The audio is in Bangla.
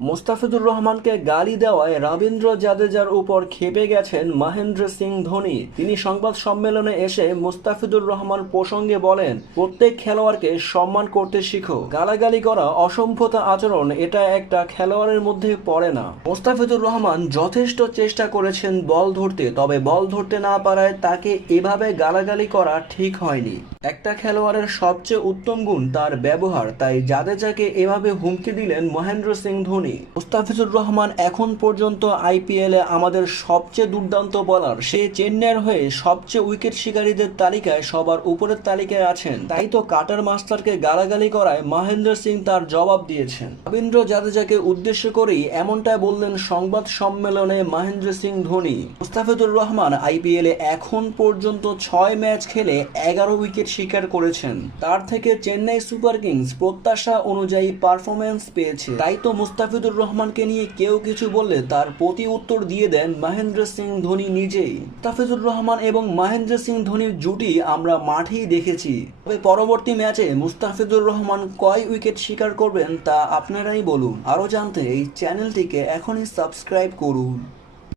মুস্তাফিজুর রহমানকে গালি দেওয়ায় রবীন্দ্র জাদেজার উপর ক্ষেপে গেছেন মহেন্দ্র সিং ধোনি। তিনি সংবাদ সম্মেলনে এসে মুস্তাফিজুর রহমান প্রসঙ্গে বলেন, প্রত্যেক খেলোয়াড়কে সম্মান করতে শিখো। গালাগালি করা, অসভ্যতা আচরণ এটা একটা খেলোয়াড়ের মধ্যে পড়ে না। মুস্তাফিজুর রহমান যথেষ্ট চেষ্টা করেছেন বল ধরতে, তবে বল ধরতে না পারায় তাকে এভাবে গালাগালি করা ঠিক হয়নি। একটা খেলোয়াড়ের সবচেয়ে উত্তম গুণ তার ব্যবহার, তাই জাদেজাকে এভাবে হুমকি দিলেন মহেন্দ্র সিং ধোনি। মুস্তাফিজুর রহমান এখন পর্যন্ত আইপিএলে আমাদের সবচেয়ে দুর্দান্ত বোলার। সে চেন্নাইয়ের হয়ে সবচেয়ে উইকেট শিকারীদের তালিকায় সবার উপরের তালিকায় আছেন। তাই তো কাটার মাস্টারকে গালাগালি করায় মহেন্দ্র সিং তার জবাব দিয়েছেন। রবীন্দ্র জাদেজাকে উদ্দেশ্য করেই এমনটাই বললেন সংবাদ সম্মেলনে মহেন্দ্র সিং ধোনি। মুস্তাফিজুর রহমান আইপিএলে এখন পর্যন্ত 6 ম্যাচ খেলে 11 উইকেট শিকার করেছেন। তার থেকে চেন্নাই সুপার কিংস প্রত্যাশা অনুযায়ী পারফরম্যান্স পেয়েছে। তাই তো মুস্তাফিজুর রহমানকে নিয়ে কেউ কিছু বললে তার প্রতি উত্তর দিয়ে দেন মহেন্দ্র সিং ধোনি নিজেই। মুস্তাফিজুর রহমান এবং মহেন্দ্র সিং ধোনির জুটি আমরা মাঠেই দেখেছি। তবে পরবর্তী ম্যাচে মুস্তাফিজুর রহমান কয় উইকেট শিকার করবেন তা আপনারাই বলুন। আরও জানতে এই চ্যানেলটিকে এখনই সাবস্ক্রাইব করুন।